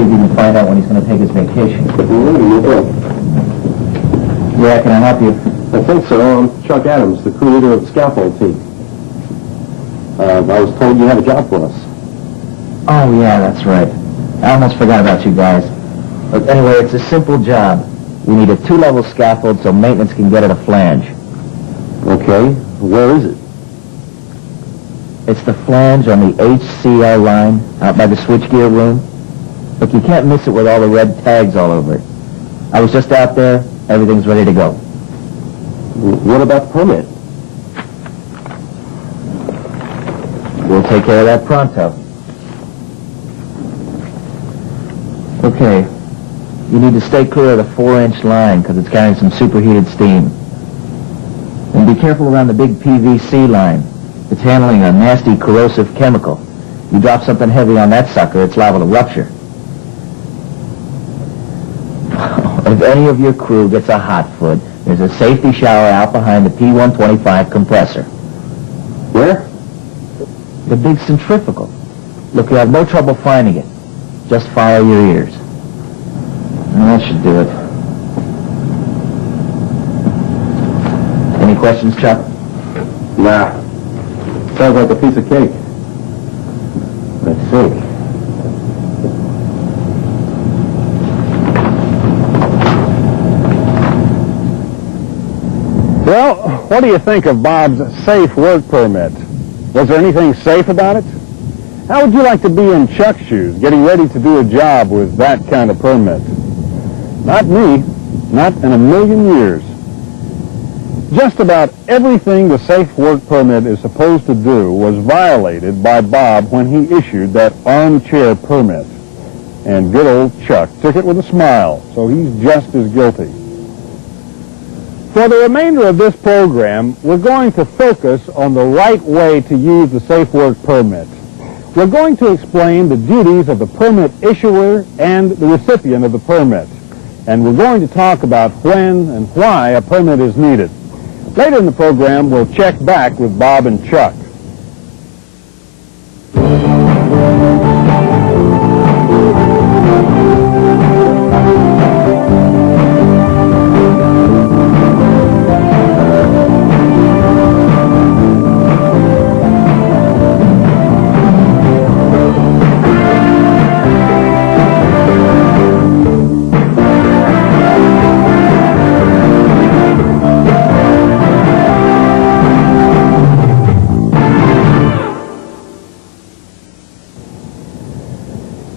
see if you can find out when he's going to take his vacation. Yeah, can I help you? I think so. I'm Chuck Adams, the crew leader of the scaffold team. I was told you had a job for us. Oh, yeah, that's right. I almost forgot about you guys. But anyway, it's a simple job. We need a 2-level scaffold so maintenance can get at a flange. Okay. Where is it? It's the flange on the HCL line out by the switchgear room. Look, you can't miss it with all the red tags all over it. I was just out there. Everything's ready to go. What about the permit? We'll take care of that pronto. Okay. You need to stay clear of the 4-inch line because it's carrying some superheated steam. And be careful around the big PVC line. It's handling a nasty corrosive chemical. You drop something heavy on that sucker, it's liable to rupture. If any of your crew gets a hot foot, there's a safety shower out behind the P125 compressor. Where? The big centrifugal. Look, you have no trouble finding it. Just follow your ears. And that should do it. Any questions, Chuck? Nah. Sounds like a piece of cake. Let's see. Well, what do you think of Bob's safe work permit? Was there anything safe about it? How would you like to be in Chuck's shoes, getting ready to do a job with that kind of permit? Not me. Not in a million years. Just about everything the safe work permit is supposed to do was violated by Bob when he issued that armchair permit. And good old Chuck took it with a smile, so he's just as guilty. For the remainder of this program, we're going to focus on the right way to use the safe work permit. We're going to explain the duties of the permit issuer and the recipient of the permit. And we're going to talk about when and why a permit is needed. Later in the program, we'll check back with Bob and Chuck.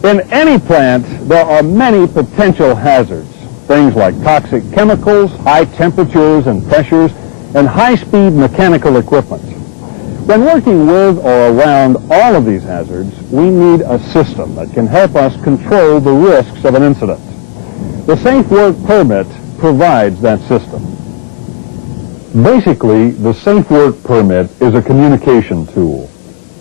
In any plant, there are many potential hazards. Things like toxic chemicals, high temperatures and pressures, and high-speed mechanical equipment. When working with or around all of these hazards, we need a system that can help us control the risks of an incident. The Safe Work Permit provides that system. Basically, the Safe Work Permit is a communication tool.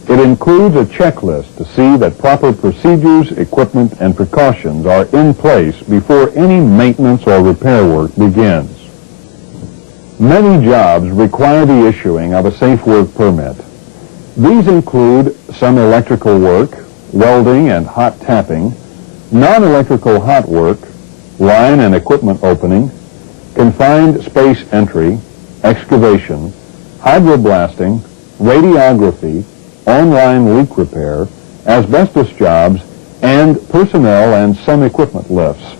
It includes a checklist to see that proper procedures, equipment, and precautions are in place before any maintenance or repair work begins. Many jobs require the issuing of a Safe Work Permit. These include some electrical work, welding and hot tapping, non-electrical hot work, line and equipment opening, confined space entry, excavation, hydroblasting, radiography, online leak repair, asbestos jobs, and personnel and some equipment lifts.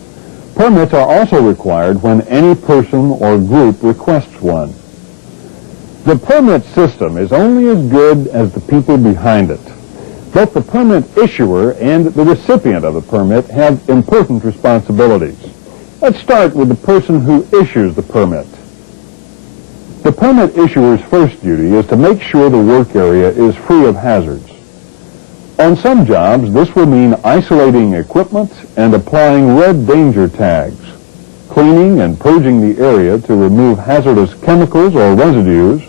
Permits are also required when any person or group requests one. The permit system is only as good as the people behind it. Both the permit issuer and the recipient of the permit have important responsibilities. Let's start with the person who issues the permit. The permit issuer's first duty is to make sure the work area is free of hazards. On some jobs, this will mean isolating equipment and applying red danger tags, cleaning and purging the area to remove hazardous chemicals or residues,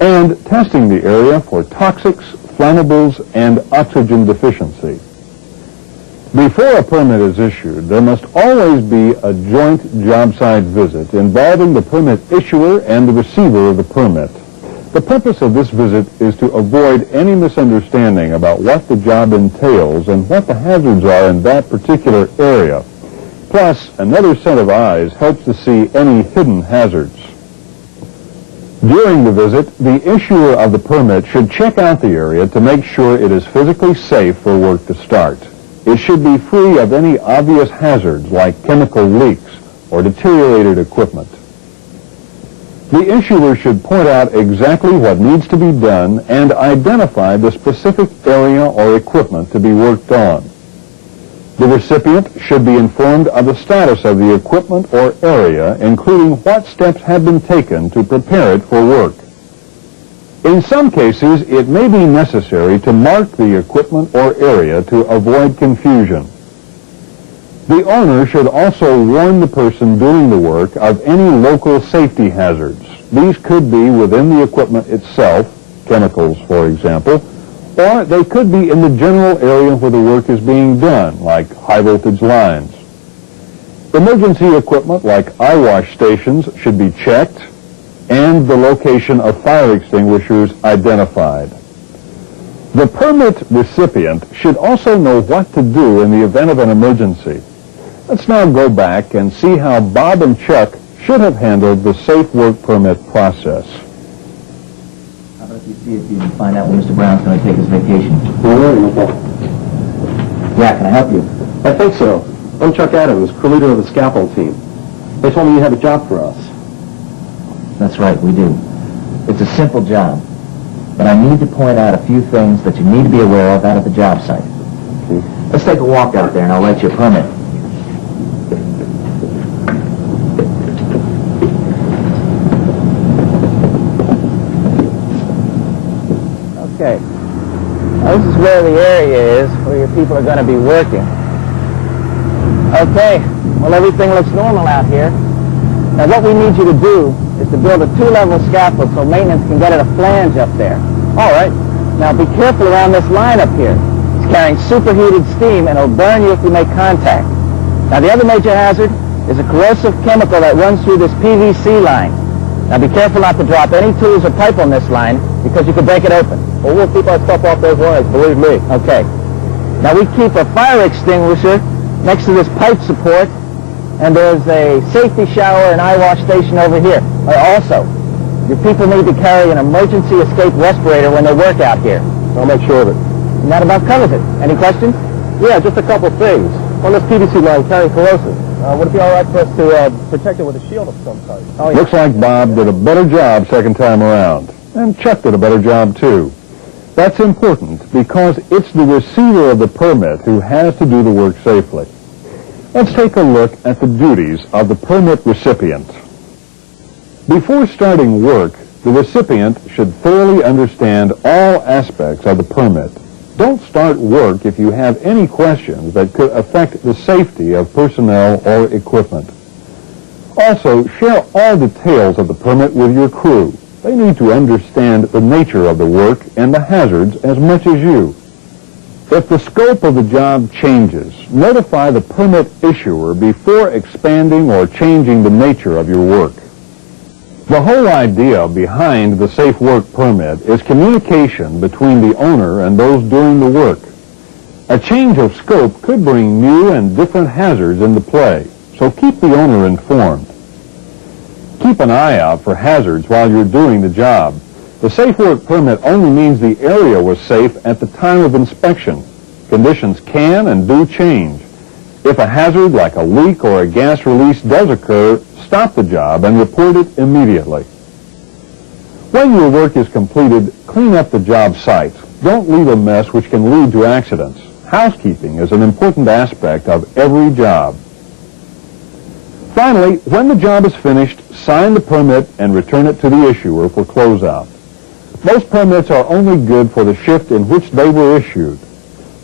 and testing the area for toxics, flammables, and oxygen deficiency. Before a permit is issued, there must always be a joint job site visit involving the permit issuer and the receiver of the permit. The purpose of this visit is to avoid any misunderstanding about what the job entails and what the hazards are in that particular area. Plus, another set of eyes helps to see any hidden hazards. During the visit, the issuer of the permit should check out the area to make sure it is physically safe for work to start. It should be free of any obvious hazards like chemical leaks or deteriorated equipment. The issuer should point out exactly what needs to be done and identify the specific area or equipment to be worked on. The recipient should be informed of the status of the equipment or area, including what steps have been taken to prepare it for work. In some cases, it may be necessary to mark the equipment or area to avoid confusion. The owner should also warn the person doing the work of any local safety hazards. These could be within the equipment itself, chemicals, for example, or they could be in the general area where the work is being done, like high-voltage lines. Emergency equipment like eyewash stations should be checked, and the location of fire extinguishers identified. The permit recipient should also know what to do in the event of an emergency. Let's now go back and see how Bob and Chuck should have handled the safe work permit process. How about if you see if you can find out when Mr. Brown's going to take his vacation? Yeah, can I help you? I think so. I'm Chuck Adams, crew leader of the scaffold team. They told me you have a job for us. That's right, we do. It's a simple job, but I need to point out a few things that you need to be aware of out at the job site. Okay. Let's take a walk out there and I'll write you a permit. Okay. Now, this is where the area is where your people are going to be working. Okay. Well, everything looks normal out here. Now, what we need you to do is to build a 2-level scaffold so maintenance can get at a flange up there. All right. Now, be careful around this line up here. It's carrying superheated steam, and it'll burn you if you make contact. Now, the other major hazard is a corrosive chemical that runs through this PVC line. Now, be careful not to drop any tools or pipe on this line because you could break it open. Well, we'll keep our stuff off those lines, believe me. Okay. Now, we keep a fire extinguisher next to this pipe support, and there's a safety shower and eyewash station over here. Also, your people need to carry an emergency escape respirator when they work out here. I'll make sure of it. And that about covers it. Any questions? Yeah, just a couple things. On this PVC line carrying corrosive, would it be all right for us to protect it with a shield of some kind? Oh, yeah. Looks like Bob did a better job second time around, and Chuck did a better job too. That's important because it's the receiver of the permit who has to do the work safely. Let's take a look at the duties of the permit recipient. Before starting work, the recipient should thoroughly understand all aspects of the permit. Don't start work if you have any questions that could affect the safety of personnel or equipment. Also, share all details of the permit with your crew. They need to understand the nature of the work and the hazards as much as you. If the scope of the job changes, notify the permit issuer before expanding or changing the nature of your work. The whole idea behind the safe work permit is communication between the owner and those doing the work. A change of scope could bring new and different hazards into play, so keep the owner informed. Keep an eye out for hazards while you're doing the job. The safe work permit only means the area was safe at the time of inspection. Conditions can and do change. If a hazard like a leak or a gas release does occur, stop the job and report it immediately. When your work is completed, clean up the job site. Don't leave a mess which can lead to accidents. Housekeeping is an important aspect of every job. Finally, when the job is finished, sign the permit and return it to the issuer for closeout. Most permits are only good for the shift in which they were issued.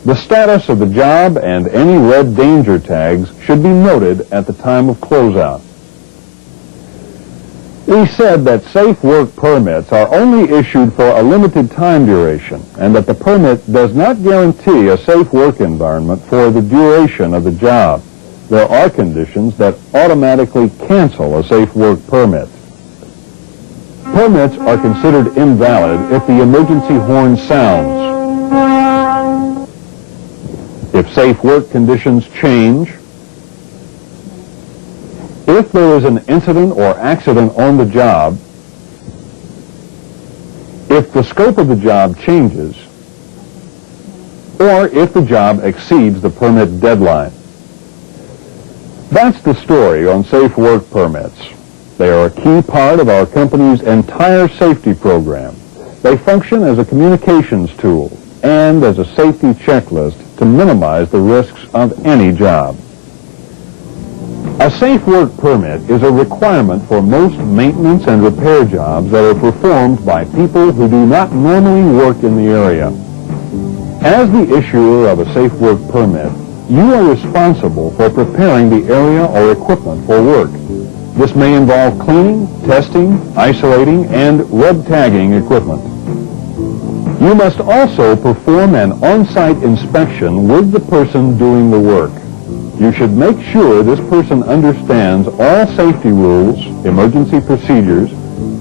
The status of the job and any red danger tags should be noted at the time of closeout. We said that safe work permits are only issued for a limited time duration and that the permit does not guarantee a safe work environment for the duration of the job. There are conditions that automatically cancel a safe work permit. Permits are considered invalid if the emergency horn sounds, if safe work conditions change, if there is an incident or accident on the job, if the scope of the job changes, or if the job exceeds the permit deadline. That's the story on safe work permits. They are a key part of our company's entire safety program. They function as a communications tool and as a safety checklist to minimize the risks of any job. A safe work permit is a requirement for most maintenance and repair jobs that are performed by people who do not normally work in the area. As the issuer of a safe work permit, you are responsible for preparing the area or equipment for work. This may involve cleaning, testing, isolating, and red tagging equipment. You must also perform an on-site inspection with the person doing the work. You should make sure this person understands all safety rules, emergency procedures,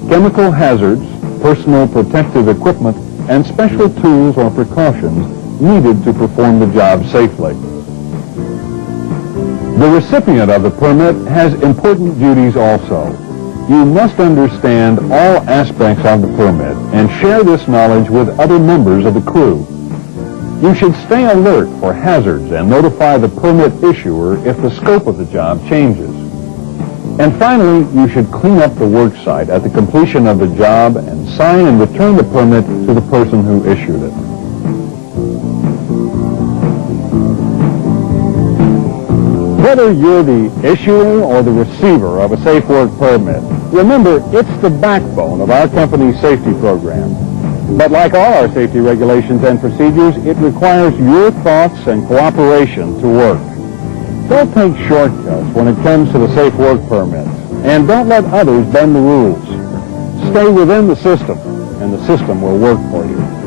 chemical hazards, personal protective equipment, and special tools or precautions needed to perform the job safely. The recipient of the permit has important duties also. You must understand all aspects of the permit and share this knowledge with other members of the crew. You should stay alert for hazards and notify the permit issuer if the scope of the job changes. And finally, you should clean up the work site at the completion of the job and sign and return the permit to the person who issued it. Whether you're the issuer or the receiver of a safe work permit, remember it's the backbone of our company's safety program. But like all our safety regulations and procedures, it requires your thoughts and cooperation to work. Don't take shortcuts when it comes to the safe work permits, and don't let others bend the rules. Stay within the system, and the system will work for you.